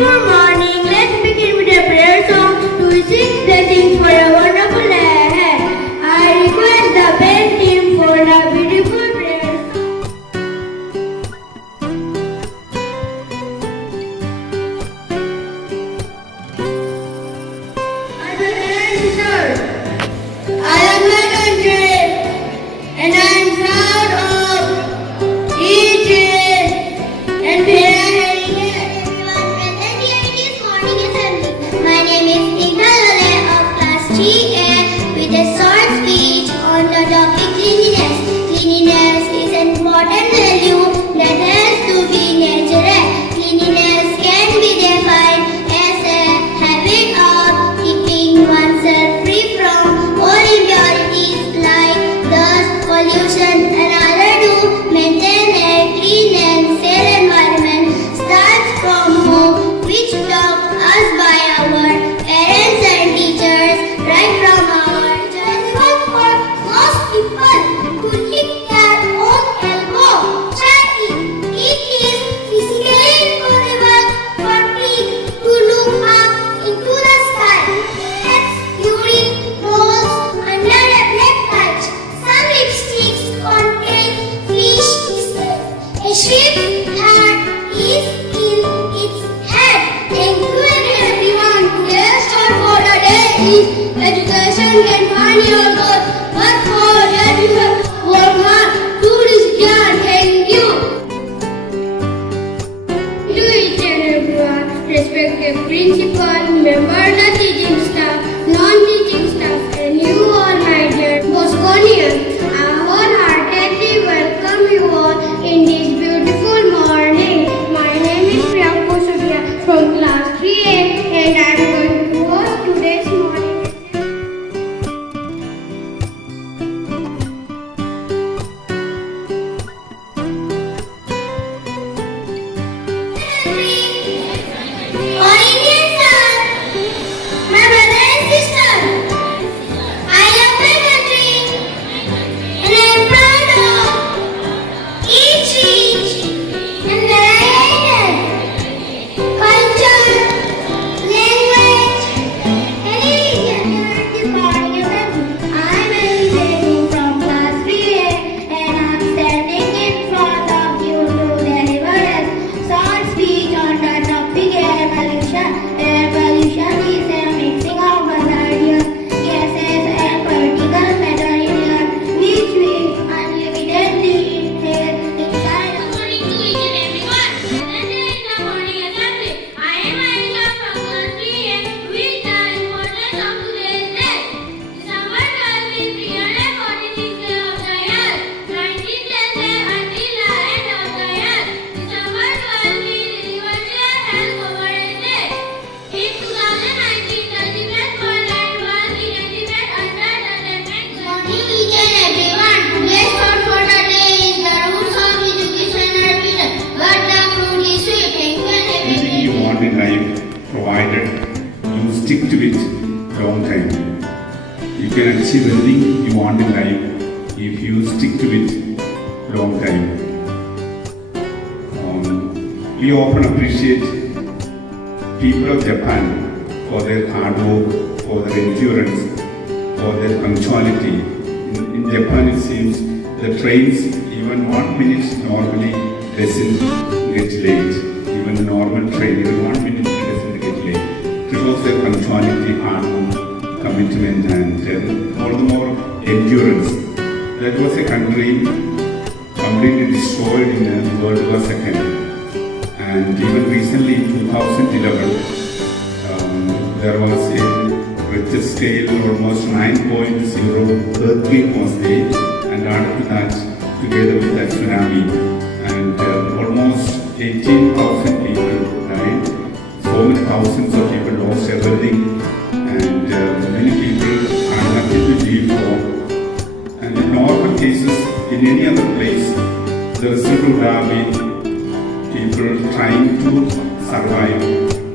beautiful morning. Let's begin with a prayer song to seek blessings for a wonderful day ahead. I request the band team for a beautiful prayer song. My brothers and sisters, I love my country and I am proud of each and where I Everyone present here in this morning assembly. My name is Ignalale of class 3A with a short speech on the topic cleanliness. Cleanliness is an important value that has to be natural. Cleanliness can be defined as a habit of keeping oneself free from all impurities like dust, pollution, and other to maintain a clean and safe environment starts from home, which taught us by our parents and teachers right from our childhood. For most people to lift their own elbow, try it is physically impossible for feet to look up into the sky. As urine rolls under a black light, some lipsticks contain fish scales. A shrimp heart is in its head. Thank you everyone. Today's thought for the day is education can find your God, but for that you have work hard to this God. Thank you. To each and everyone, respected principal, member, the teaching staff, non-teaching staff, and you all, my dear Bbosconians, I wholeheartedly welcome you all in this beautiful morning. My name is Bbosconians from class 3A, and I am going to host today's morning. All Indian sons, my brother and sister, I love my country and I am proud of each and varied culture, language, and religion. This morning I am emanating from class 3A and I am standing in front of you to deliver a short speech on the topic air pollution. Air pollution is a mixing of hazardous gases and particulate matter in air which we unlimitedly inhale inside. Good morning to each and everyone. Present here in the morning assembly. I am Aisha from class 3A with the importance of today's day. December 12 is 346th day of the year. 19th day until the end of the year. December 12 is Universal Health Coverage Day. In 2019, the Tibet World was identified under the Tibet. Good morning each and everyone. Today's thought for the day is the roots of education are bitter, but the fruit is sweet. Thank you and have a Anything great you want in life, provided you stick to it long time. You can achieve anything you want in life if you stick to it long time. We often appreciate people of Japan for their hard work, for their endurance, for their punctuality. In Japan, it seems the trains, even 1 minute normally doesn't get late. Even a normal train, even 1 minute it doesn't get late. It shows their punctuality, hard work, commitment, and all the more endurance. That was a country completely destroyed in World War II. And even recently in 2011, there was a Richter scale almost 9.0 earthquake was there, and added to that, together with that tsunami, and almost 18,000 people died. So many thousands of people lost everything, and many people are nothing to live for. And in normal cases, in any other place, the result would have been people trying to survive.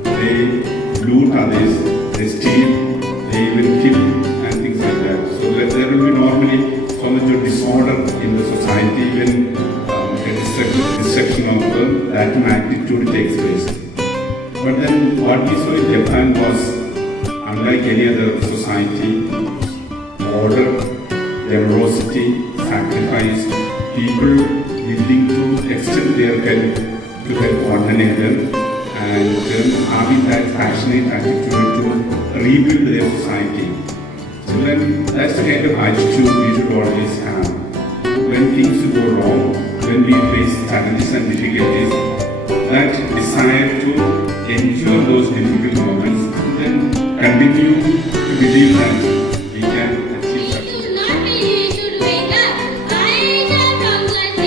They loot others, they steal, they even kill, and things like that. So there will be normally so much of disorder in the society when a destruction of that magnitude takes place. But But then what we saw in Japan was unlike any other society, order, generosity, sacrifice, people willing to extend their help to help one another and having that passionate attitude to rebuild their society. So then that's the kind of attitude we should always have. When things go wrong, when we face challenges and difficulties, that desire to endure those difficult moments and then continue to believe that we can achieve success. should not be, we should wake up. I wake up from class 3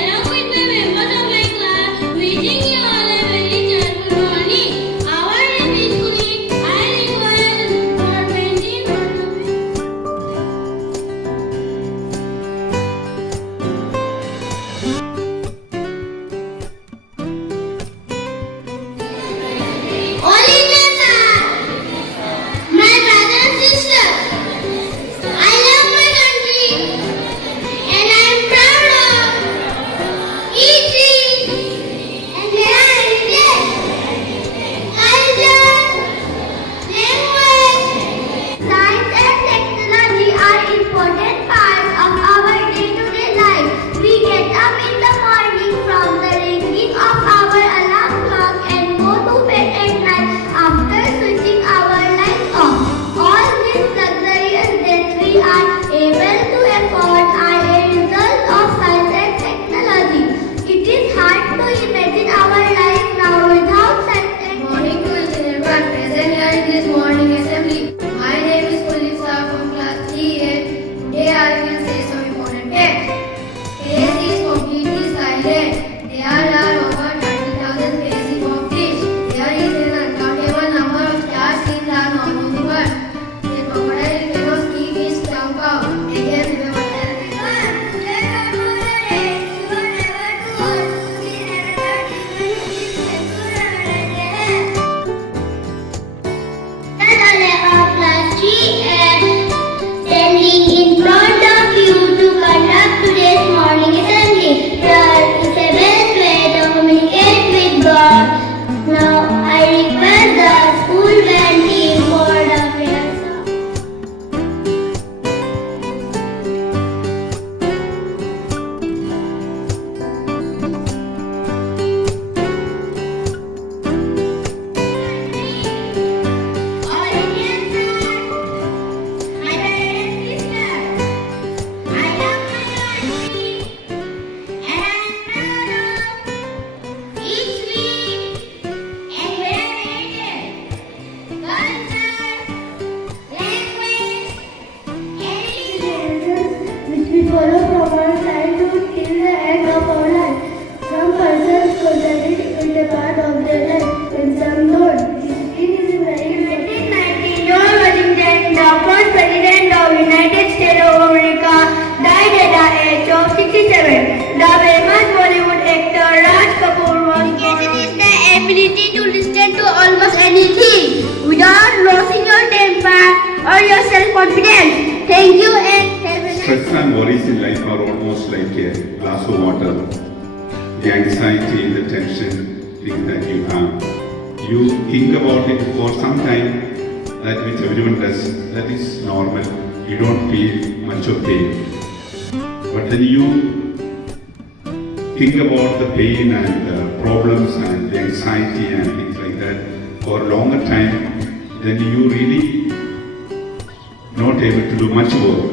along with the members of my class, wishing you all a very cheerful morning. Our name is Kuli. I require for 20 minutes. All Indians are my brother and sister. I love my country and I am proud of each and their heritage, culture, language. Science and technology are important parts of our day-to-day life. We get up in the morning from the ringing of our alarm clock and go to bed at night after switching our lights off. All these luxurious things we are able to afford are a result of science and technology. It is hard to imagine our life now without science and Morning to each and everyone present here in this morning assembly. My name is Kulisa from class 3A. Today I will say some important facts. Space is completely silent. There are over 30,000 species of fish. There is an uncountable number of stars in the known universe. The crocodile cannot keep his tongue out. Again, remember that. Standing in front of you to conduct today's morning assembly. Prayer is the best way to communicate with God. Now I request the school band team for the prayer song. All Indians are my brother and sister. I love my country and I am proud of each and their heritage, culture, language, and religion. Which we follow from our childhood till the end of our life. Some persons consider it a part of their life, and some don't. Discipline is very important. In 1990, George Washington, the first president of United States of America, died at the age of 67. The famous Bollywood actor Raj Kapoor was born. Is the ability to listen to almost anything without losing your temper or your self-confidence. Thank you and have a nice Stress and worries in life are almost like a glass of water. The anxiety, the tension, things that you have. You think about it for some time, that which everyone does, that is normal. You don't feel much of pain. But then you think about the pain and the problems and the anxiety and things like that for a longer time, then you really not able to do much work.